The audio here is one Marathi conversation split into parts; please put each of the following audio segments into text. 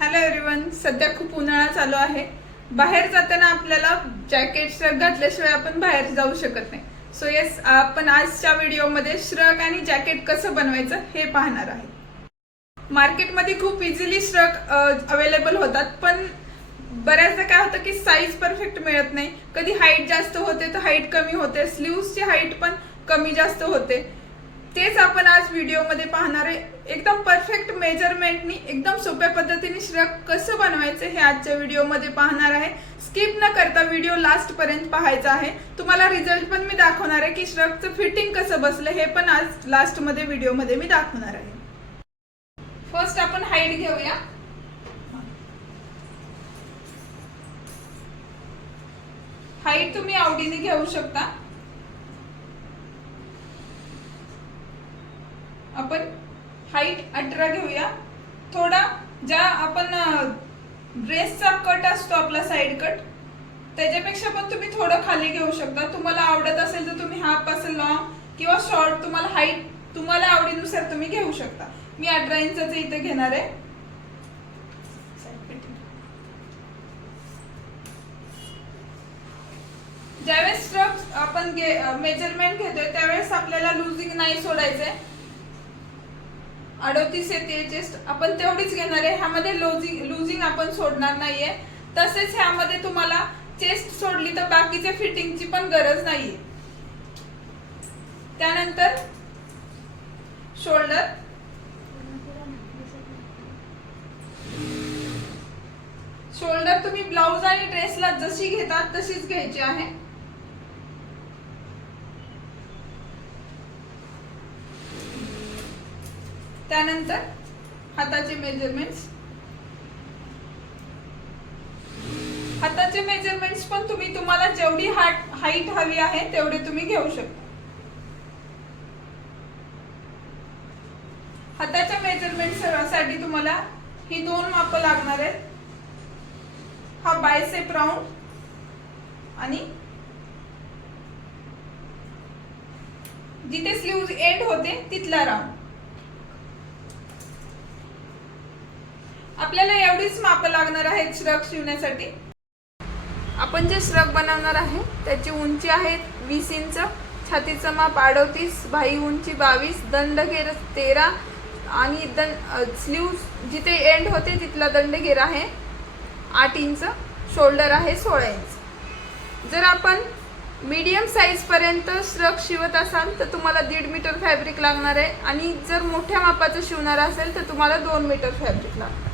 Hello everyone. सध्या खूप उन्हाळा चालू आहे. बाहेर जाताना आपल्याला जॅकेट श्रग घातल्याशिवाय आपण बाहेर जाऊ शकत नाही. सो येस, आपण आजच्या व्हिडिओमध्ये श्रग आणि जॅकेट कसं बनवायचं हे पाहणार आहे. मार्केटमध्ये खूप इझिली श्रग अवेलेबल होतात, पण बऱ्याचदा काय होतं की साईज परफेक्ट मिळत नाही. कधी हाईट जास्त होते तर हाईट कमी होते, स्लीव्सची हाईट पण कमी जास्त होते. तेच आपण आज व्हिडिओमध्ये पाहणार आहे. एकदम परफेक्ट मेजरमेंटनी एकदम सोप्या पद्धतीने श्रग कसं बनवायचं हे आजच्या व्हिडिओमध्ये पाहणार आहे. स्किप न करता व्हिडिओ लास्ट पर्यंत पाहायचा आहे. तुम्हाला रिझल्ट पण मी दाखवणार आहे की श्रगचं फिटिंग कसं बसलं हे पण आज लास्ट मध्ये व्हिडिओमध्ये मी दाखवणार आहे. फर्स्ट आपण हाईट घेऊया. हाईट तुम्ही आवडीने घेऊ शकता. आपण हाईट 18 घेऊया. थोडा ज्या आपण ड्रेसचा कट असतो आपला साइड कट, त्याच्यापेक्षा पण तुम्ही थोडं खाली घेऊ शकता. तुम्हाला आवडत असेल तर तुम्ही हाफ असेल लॉंग किंवा शॉर्ट, तुम्हाला हाईट तुम्हाला आवडीनुसार तुम्ही घेऊ शकता. मी 18 इंचच इथे घेणार आहे. ज्यावेळेस स्ट्रग आपण मेजरमेंट घेतोय त्यावेळेस आपल्याला लूजिंग नाही सोडायचंय. 38 येते चेस्ट, आपण तेवढीच घेणार आहे. ह्यामध्ये लूजिंग आपण सोडणार नाहीये. तसेच ह्यामध्ये तुम्हाला चेस्ट सोडली तर बाकीच्या फिटिंगची पण गरज नाहीये. त्यानंतर शोल्डर, शोल्डर तुम्ही ब्लाउज आणि ड्रेसला जशी घेतात तशीच घ्यायची आहे. त्यानंतर हाताचे मेजरमेंट्स, हाताचे मेजरमेंट्स पण तुम्हाला जेवढी हाईट हवी आहे तेवढे तुम्ही घेऊ शकता. हाताच्या मेजरमेंट साठी तुम्हाला ही दोन माप लागणार आहेत. हा बायसेप राऊंड आणि जिथे स्लीव्ह एंड होते तिथला राऊंड. आपल्याला एवढीच माप लागणार आहेत श्रग शिवण्यासाठी. आपण जे श्रग बनवणार आहे त्याची उंची आहे 20 इंच, छातीचं माप 38, बाही उंची 22, दंडघेर 13 आणि स्लीव्ह जिथे एंड होते तिथला दंडघेर आहे 8 इंच, शोल्डर आहे 16 इंच. जर आपण मीडियम साईज पर्यंत श्रग शिवत असाल तर तुम्हाला 1.5 मीटर फॅब्रिक लागणार आहे, आणि जर मोठ्या मापाचं शिवणार असेल तर तुम्हाला 2 मीटर फॅब्रिक लागणार.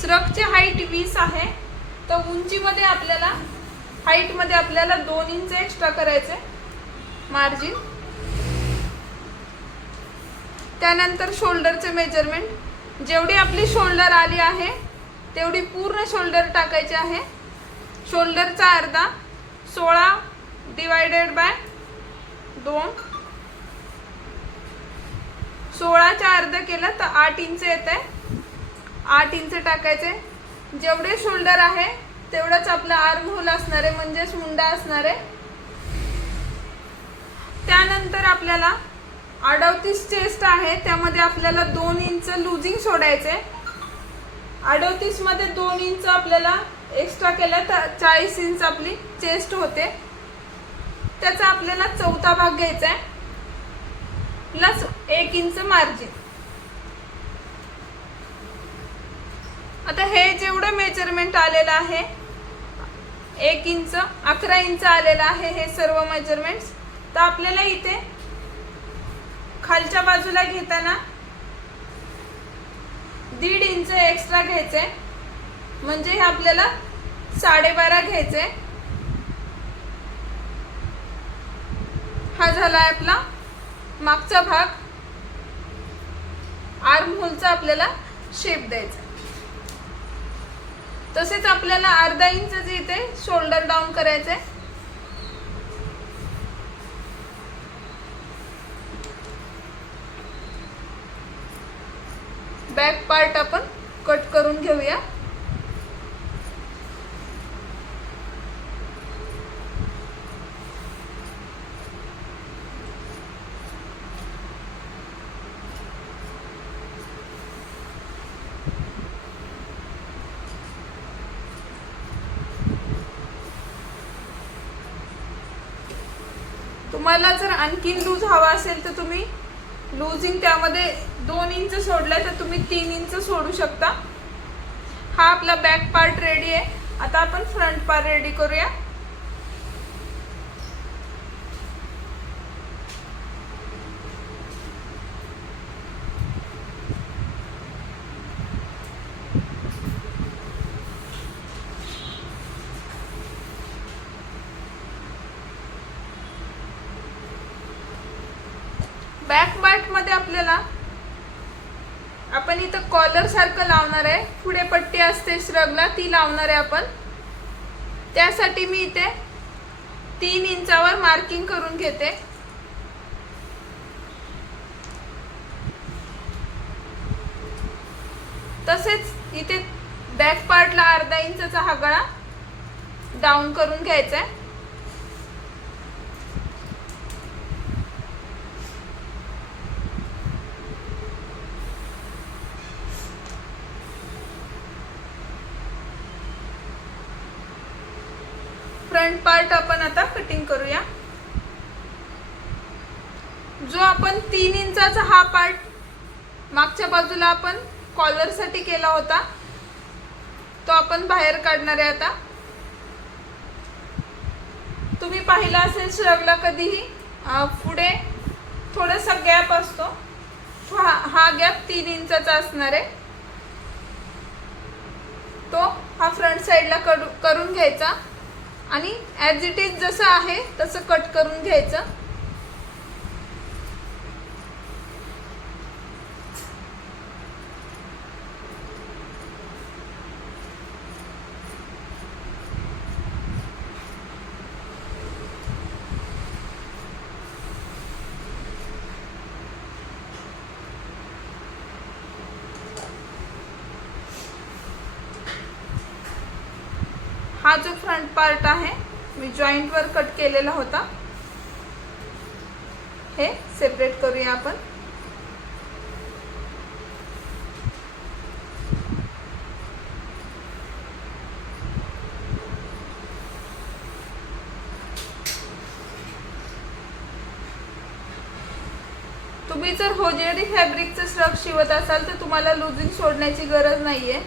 श्रगची हाईट 20 आहे, तर उंचीमध्ये आपल्याला हाईटमध्ये आपल्याला 2 इंच एक्स्ट्रा करायचे मार्जिन. त्यानंतर शोल्डरचे मेजरमेंट, जेवढी आपली शोल्डर आली आहे तेवढी पूर्ण शोल्डर टाकायची आहे. शोल्डरचा अर्धा 16 डिवायडेड बाय 2, 16चा अर्धा केलं तर 8 इंच येत आहे. 8 इंच टाकायचे. जेवढे शोल्डर आहे तेवढंच आपलं आर्म होल असणार आहे, म्हणजेच मुंडा असणार आहे. त्यानंतर आपल्याला 38 चेस्ट आहे, त्यामध्ये आपल्याला 2 इंच लूजिंग सोडायचे. 38 मध्ये 2 इंच आपल्याला एक्स्ट्रा केलं तर 40 इंच आपली चेस्ट होते. त्याचा आपल्याला चौथा भाग घ्यायचा आहे प्लस 1 इंच मार्जिन. आता हे जेवढं मेजरमेंट आलेलं आहे 1 इंच 11 इंच आलेलं आहे हे सर्व मेजरमेंट्स. तर आपल्याला इथे खालच्या बाजूला घेताना 1.5 इंच एक्स्ट्रा घ्यायचे, म्हणजे हे आपल्याला 12.5 घ्यायचे. हा झाला आपला मागचा भाग. आर्म होलचा आपल्याला शेप द्यायचा. तसेच आपल्याला अर्धा इंच इथे शोल्डर डाऊन करायचे. बॅक पार्ट आपण कट करून घेऊया. तुम्हाला जर आणखीन लूज हवा असेल तर तुम्ही लूजिंग त्यामध्ये 2 इंच सोडलाय तर तुम्ही 3 इंच सोडू शकता। हा आपला बॅक पार्ट रेडी आहे। आता आपण फ्रंट पार्ट रेडी करूया। बॅक पार्ट मध्ये आपल्याला आपण इथं कॉलर सारखं लावणार आहे। पुढे पट्टी असते श्रगला ती लावणार आहे आपण। त्यासाठी मी इथे 3 इंचावर मार्किंग करून घेते। तसेच इथे बॅक पार्टला अर्धा इंचचा हा गळा डाऊन करून घ्यायचा आहे। फ्रंट पार्ट आपण आता कटिंग करूया। जो आपण 3 इंचाचा हा पार्ट मागच्या बाजूला आपण कॉलर साठी केला होता तो आपण बाहेर काढणार आहे। आता तुम्ही पाहिला असेल श्रगला कधीही पुढे थोडासा गॅप असतो, हा गॅप 3 इंचाचा असणार आहे। तो हा फ्रंट साइडला करून घ्यायचा आणि ॲज इट इज जसं आहे तसं कट करून घ्यायचं। हा जो फ्रंट पार्ट आहे मी जॉइंट वर कट केलेला होता, हे सेपरेट करूया आपण। तुम्ही जर होजेरी फॅब्रिकचं श्रग शिवत असाल तर तुम्हाला लूजिंग सोडण्याची गरज नाहीये।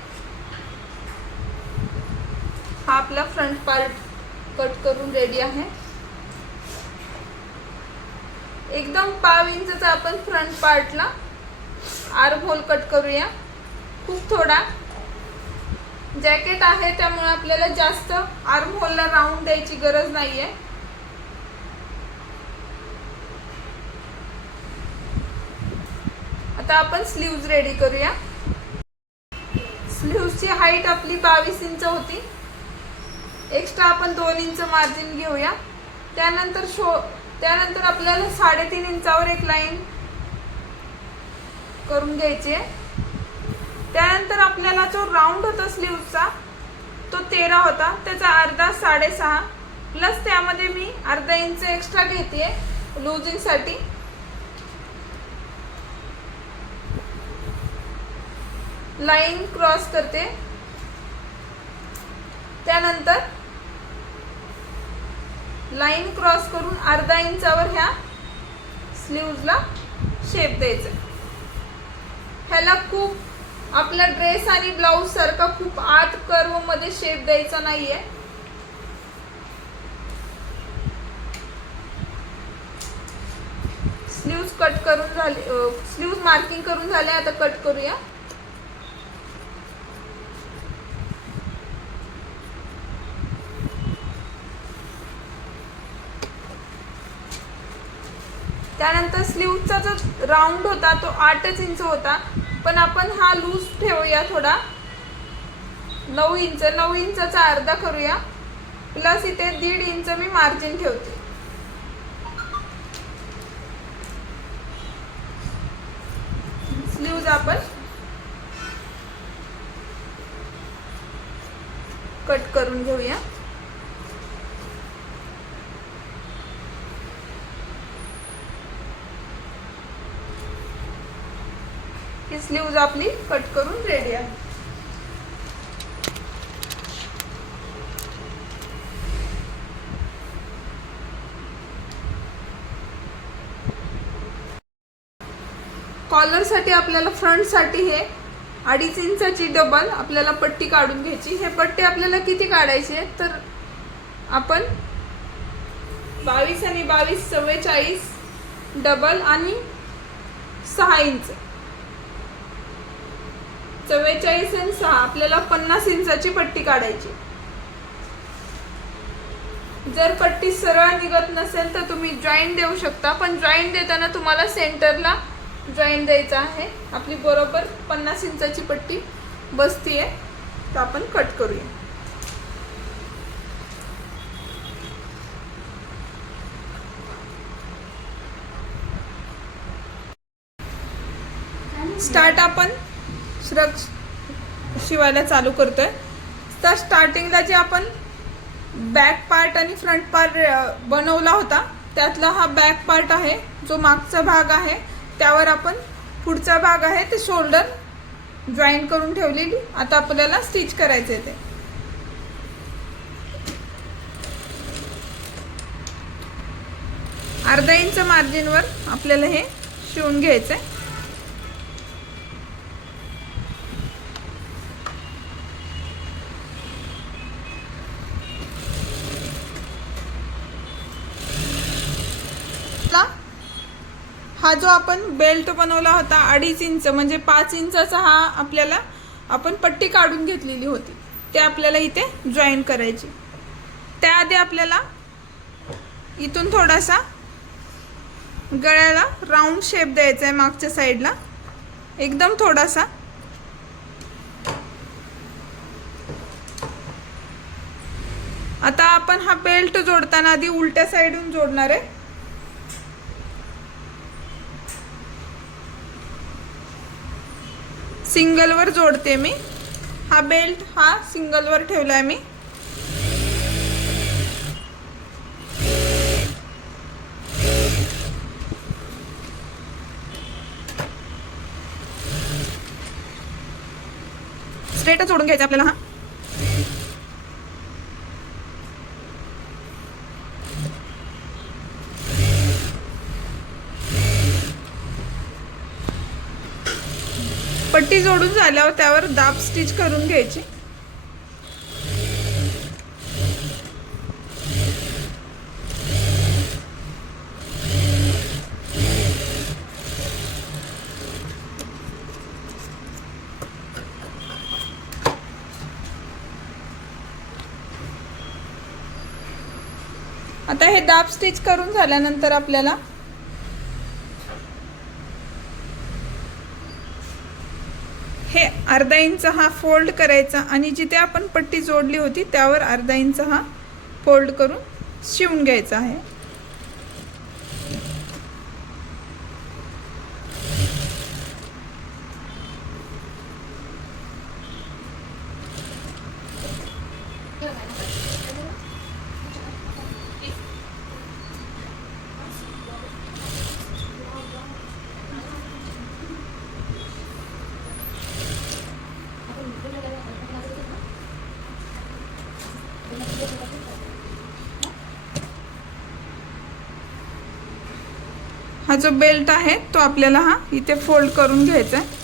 हा आपला फ्रंट पार्ट कट करून रेडी आहे। एकदम 1/2 इंचचा आपण फ्रंट पार्टला आर्म होल कट करूया। खूप थोडा जॅकेट आहे त्यामुळे आपल्याला जास्त आर्म होलला राऊंड द्यायची गरज नाहीये। आता आपण स्लीव्ज रेडी करूया। स्लीव्जची हाईट आपली 22 इंच होती। एक्स्ट्रा आपण 2 इंच मार्जिन घेऊया। त्यानंतर आपल्याला 3.5 इंचावर एक लाईन करून घ्यायची आहे। त्यानंतर आपल्याला जो राऊंड होता स्लीव्जचा तो 13 होता, त्याचा अर्धा 6.5 प्लस त्यामध्ये मी अर्धा इंच एक्स्ट्रा घेते लूजिंग साठी। लाईन क्रॉस करते, त्यानंतर लाईन क्रॉस करून अर्धा इंचावर ह्या स्लीव्जला शेप द्यायचा। ह्याला खूप आपला ड्रेस आणि ब्लाउज सारखा खूप आत कर्व मध्ये शेप द्यायचा नाहीये। स्लीव्ज कट करून झाले, स्लीव्ज मार्किंग करून झाले। आता कट करूया। त्यानंतर स्लीव्हचा जो राऊंड होता तो 8 इंच होता, पण आपण हा लूज ठेवूया थोडा 9 इंच। 9 इंचाचा अर्धा करूया, प्लस इथे 1.5 इंच मी मार्जिन ठेवते। स्लीव्ज आपण कट करून घेऊया। ही स्लीव्ज आपली कट करून रेडी आहे। कॉलरसाठी आपल्याला फ्रंटसाठी हे 2.5 इंचाची डबल आपल्याला पट्टी काढून घ्यायची। हे पट्टी आपल्याला किती काढायची आहे तर आपण 22 आणि 22 44 डबल आणि 6 इंच 44 आणि 6 आपल्याला 50 इंचाची पट्टी काढायची। जर पट्टी सरळ निघत नसेल तर तुम्ही जॉईंट देऊ शकता, पण जॉईंट देताना तुम्हाला सेंटरला जॉईंट द्यायचा आहे। आपली बरोबर 50 इंचाची पट्टी बसतीये, तर आपण कट करूया। स्टार्ट आपण श्रग शिवायला चालू करतोय। तर स्टार्टिंगला जे आपण बॅक पार्ट आणि फ्रंट पार्ट बनवला होता त्यातला हा बॅक पार्ट आहे, जो मागचा भाग आहे त्यावर आपण पुढचा भाग आहे ते शोल्डर जॉईंट करून ठेवलेली। आता आपल्याला स्टिच करायचे ते। अर्धा इंच मार्जिनवर आपल्याला हे शिवून घ्यायचंय। हा जो आपण बेल्ट बनवला होता 2.5 इंच म्हणजे 5 इंचाचा हा आपल्याला आपण पट्टी काढून घेतलेली होती, ते आपल्याला इथे जॉईन करायची। त्याआधी आपल्याला इथून थोडासा गळ्याला राऊंड शेप द्यायचा आहे मागच्या साईडला, एकदम थोडासा। आता आपण हा बेल्ट जोडताना आधी उलट्या साईडून जोडणार आहे। सिंगल वर जोडते मी, हा बेल्ट हा सिंगल वर ठेवलाय मी। स्ट्रेट जोडून घ्यायचा आपल्याला हा। पट्टी जोडून झाल्यावर त्यावर दाब स्टिच करून घ्यायची। आता हे दाब स्टिच करून झाल्यानंतर आपल्याला हे अर्धा इंच हा फोल्ड करायचा आणि जिथे आपण पट्टी जोडली होती त्यावर अर्धा इंच हा फोल्ड करून शिवून घ्यायचा आहे। हा जो बेल्ट आहे तो आपल्याला हा इथे फोल्ड करून घ्यायचा आहे।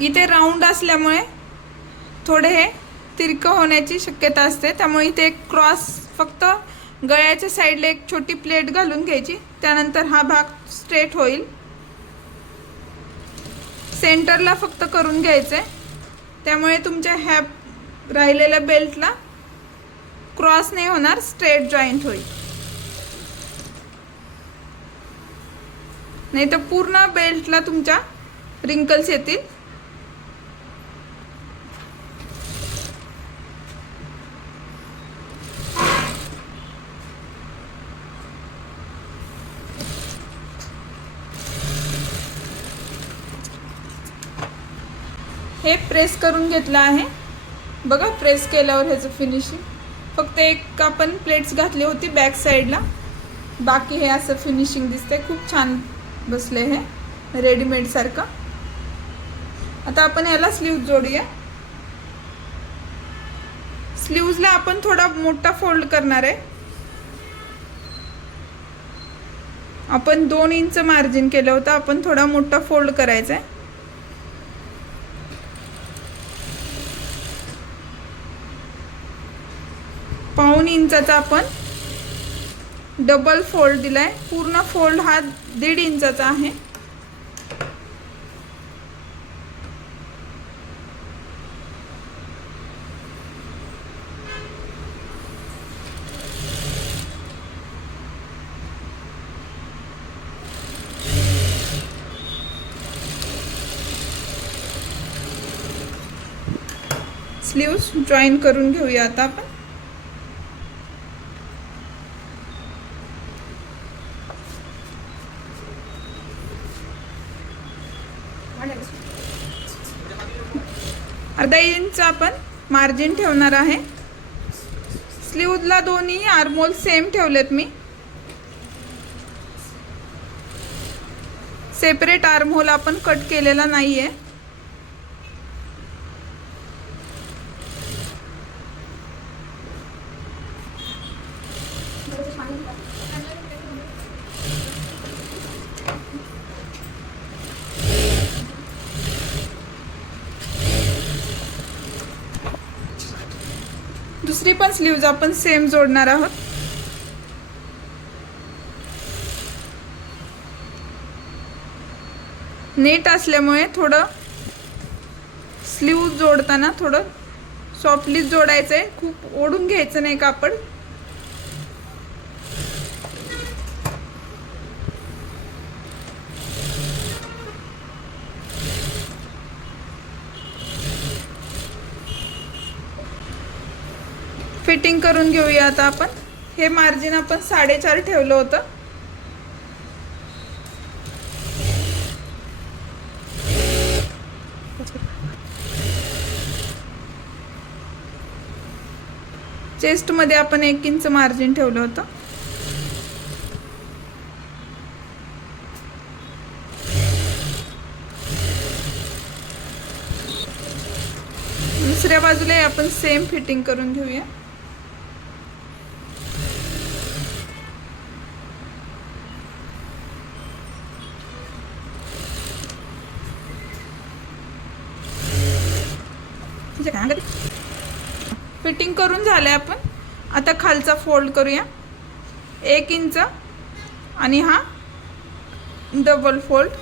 इथे राऊंड असल्यामुळे थोडे हे तिरकं होण्याची शक्यता असते, त्यामुळे इथे एक क्रॉस फक्त गळ्याच्या साईडला एक छोटी प्लेट घालून घ्यायची, त्यानंतर हा भाग स्ट्रेट होईल। सेंटरला फक्त करून घ्यायचे, त्यामुळे तुमच्या ह्या राहिलेल्या बेल्टला क्रॉस नाही होणार, स्ट्रेट जॉईंट होईल। नाही तर पूर्ण बेल्टला तुमच्या रिंकल्स येतील। हे प्रेस करून घेतलं आहे बघा. प्रेस केल्यावर ह्याचं फिनिशिंग, फक्त एक आपण प्लेट्स घातली होती बॅक साईडला, बाकी हे असं फिनिशिंग दिसते. खूप छान बसले हे रेडीमेड सारखं. आता आपण याला स्लीव्ज जोडूया. स्लीव्जला आपण थोडा मोठा फोल्ड करणार आहे. आपण 2 इंच मार्जिन केलं होतं, आपण थोडा मोठा फोल्ड करायचा आहे. पाऊण इंचाचा आपण डबल फोल्ड दिलाय. पूर्ण फोल्ड हा 1.5 इंचाचा आहे. स्लीव्स जॉईन करून घेऊया आता आपण. अर्धा इंच आपण मार्जिन ठेवणार आहे. स्लीव्जला दोन्ही आर्महोल सेम ठेवलेत मी. सेपरेट आर्महोल आपण कट केलेला नाहीये. दुसरी पण स्लीव्ज आपण सेम जोडणार आहोत. नेट असल्यामुळे थोडं स्लीव्ज जोडताना थोडं सॉफ्टली जोडायचं आहे. खूप ओढून घ्यायचं नाही कापड. फिटिंग करून घेऊया आता आपण. हे मार्जिन आपण 4.5 ठेवलं होतं. चेस्ट मध्ये आपण 1 इंच मार्जिन ठेवलं होतं. दुसऱ्या बाजूला आपण सेम फिटिंग करून घेऊया. फिटिंग करून झाले आपण. आता खालचा फोल्ड करूया 1 इंच आणि हा डबल फोल्ड.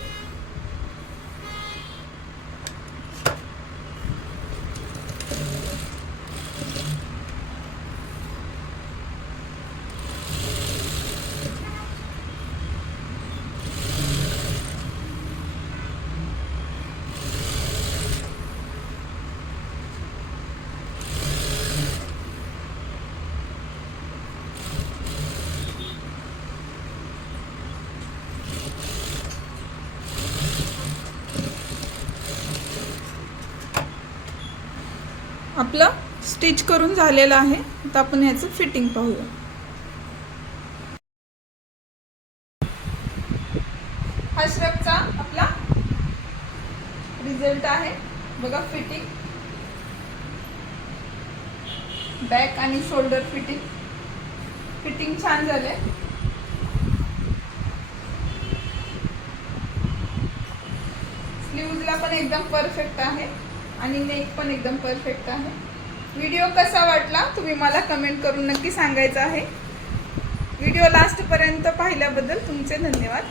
आपलं स्टिच करून झालेलं आहे. आता आपण ह्याचं फिटिंग पाहूया. हा श्रगचा आपला रिझल्ट आहे बघा. फिटिंग बॅक आणि शोल्डर फिटिंग छान झाले. स्लीव्जला पण एकदम परफेक्ट आहे आणि नेक पण एकदम परफेक्ट आहे. व्हिडिओ कसा वाटला तुम्ही मला कमेंट करून नक्की सांगायचं आहे. व्हिडिओ लास्टपर्यंत पाहिल्याबद्दल तुमचे धन्यवाद.